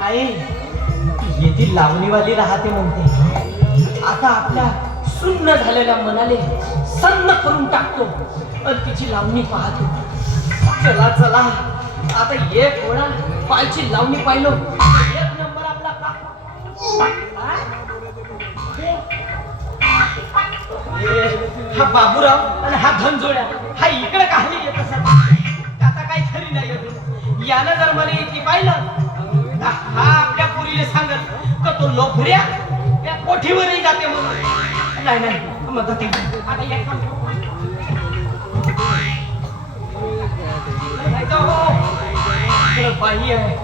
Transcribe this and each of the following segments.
नाही. येथील लावणीवाली राहते म्हणते. आता आपल्या सुन्न झालेल्या मनाले सन्न करून टाकतो. आणि तिची लावणी पाहतो. चला चला. आता एक वेळा पायची लावणी पाहिलो. एक नंबर आपला हा? बाबूराव आणि हा धनजोड्या. हा इकडे काही येत असत आता काही खरी नाही यानं जर मला इथे पाहिलं हा आपल्या पुरीले सांगत का तो लोफऱ्या त्या कोठीवरही जाते म्हणून. नाही नाही मग ते आता एक काम नाही तर हो. बाई आहे.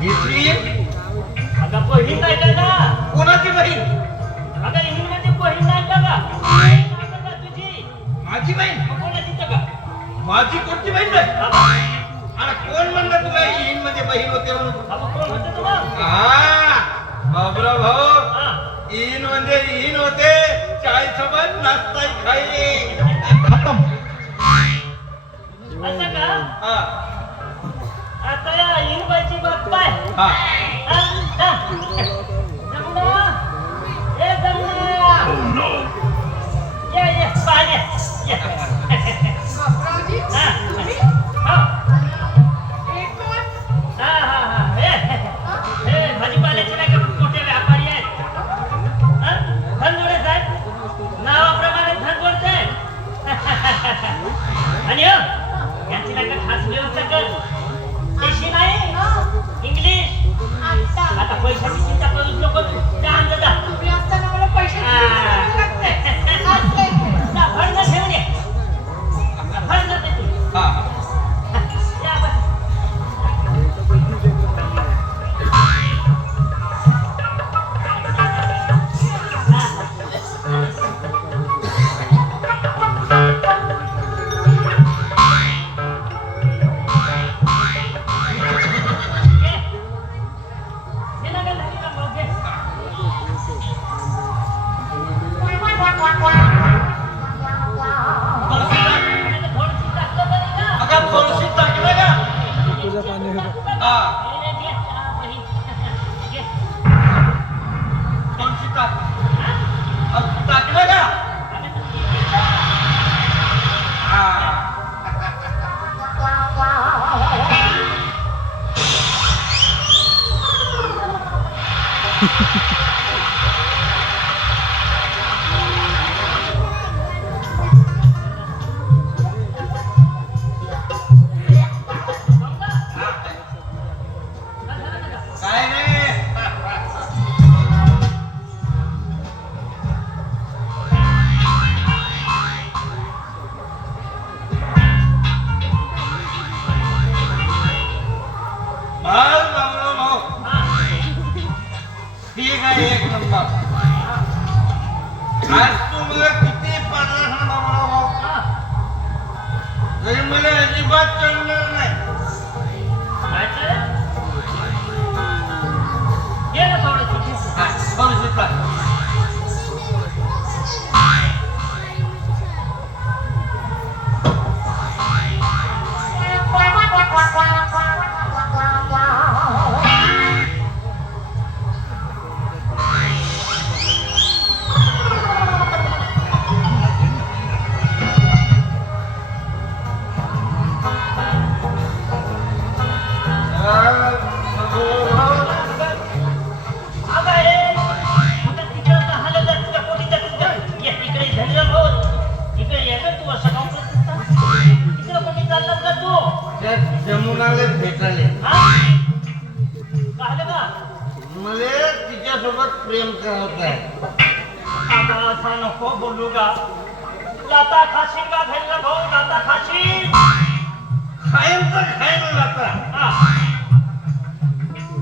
अगं बहीण नाही का गा? कोणाची बहीण? हिनी म्हणजे बहीण नाही का गा? बहीण आहे का तुझी? माझी बहीण? मग कोणाची तर का माझी कोणती बहीण नाही कोण म्हणलं तुला येईन मध्ये बहीण होते म्हणून? हा, मग कोण तुला? हा भाऊ हा. इन म्हणजे इन होते चाय सोबत नाश्ता खाई असं का? हा. आता या हिनबाईची बात काय हा. बापरावजी, हा. तुम्ही? हा एक कोण? हा हा. हा हे हे. भाजीपाल्याचे नाही का मोठे व्यापारी आहेत? हा? धनगोडे साहेब नावाप्रमाणे धनगोडचे आहेत. आणि हो यांची नाही का खास व्यवस्था कर. नाही इंग्लिश आता पैशाची चिंता करूच नको मला भेटाले हा? पाहिलं का? मला तिच्यासोबत प्रेम करत आहे. नको बोलू का? लाता खाशील का धनगर भाऊ? लाता खायला जाता हा.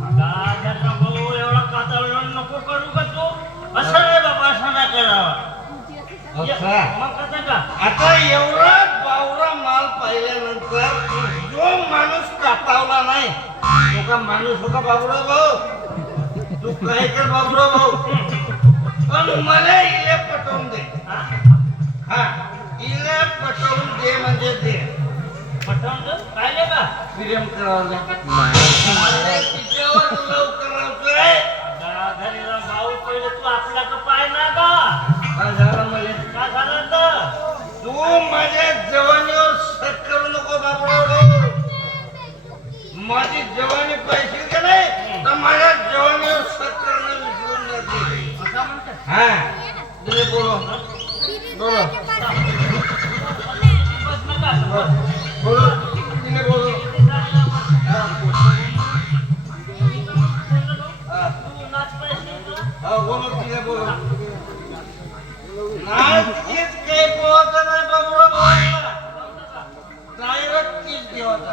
अगं, धनगर भाऊ एवढा कातळवण नको करू का तू? असं रे बाबा असं नाही करावं. मग कसं का? आता मला नाही. तो का माणूस हो का बाबुराव भाऊ? तू काय कर बाबुराव भाऊ? पण मला इले पटवून दे. हा? इले पटवून दे म्हणजे दे. पटवून पाहिले का? प्रेम करावं तिच्यावर जवानी पैसे का नाही? तर माझ्या शक करणं विसरून जाते हा. बोलो बोलो. बोलो तिने बोलो बोलो तिने बोलो नाच तीच काही बोलायचं नाही बाबुराव. भाऊ डायरेक्ट तीच देवाचा.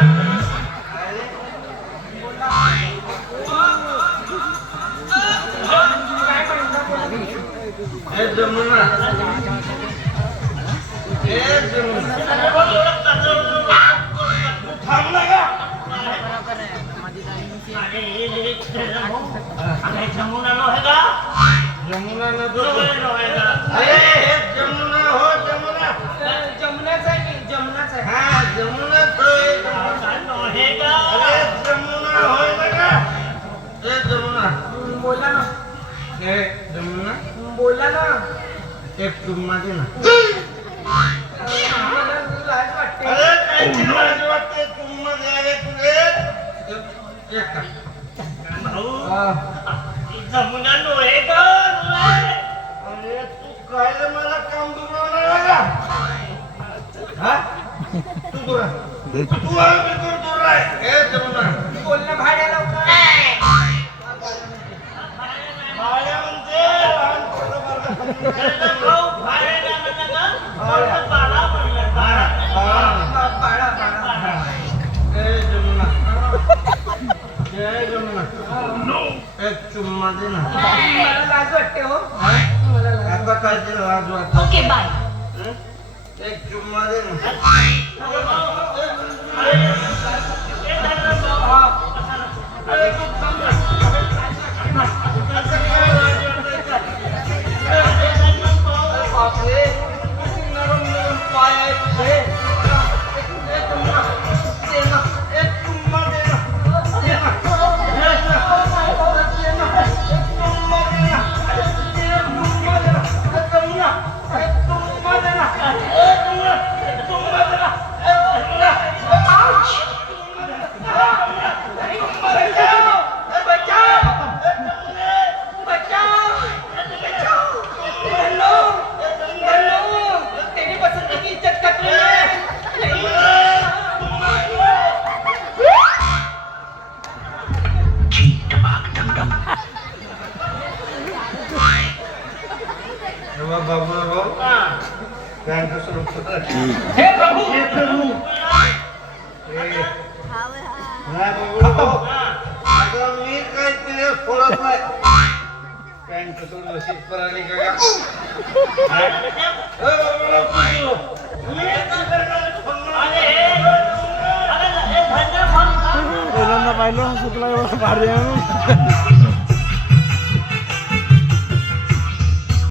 पण तीच देवाचा आता एक चुम्मा दे ना. अरे तुझे. एक का? भाऊ. जमुना. अरे तू काय रे मला काम दुखवणार का हा? तू दूर. तू आहे बिलकुल दूर आहे. हे जमुना. बोलणं भाड्या लवकर. भाड्या म्हणते लहान पोरं बरं. खेळलं भाऊ, बाहेर ये ना नका. म्हणलं बाळा म्हणलं, बाळा. बाळा. बाळा बाळा हे जमुना जय जमुना दे ना. मला लाज वाटते हो. हा? मला लाज आता काय ते लाज वाटत. Okay bye. एक चुम्मा दे ना. हे. हे प्रभू हे प्रभू आता मी काय तिने सोडत नाही पॅन्ट सोडून अशी पराली का मी काय करणार? अरे, अरे, हे धरलं भाऊ. पहिल्यांदा पाहिलं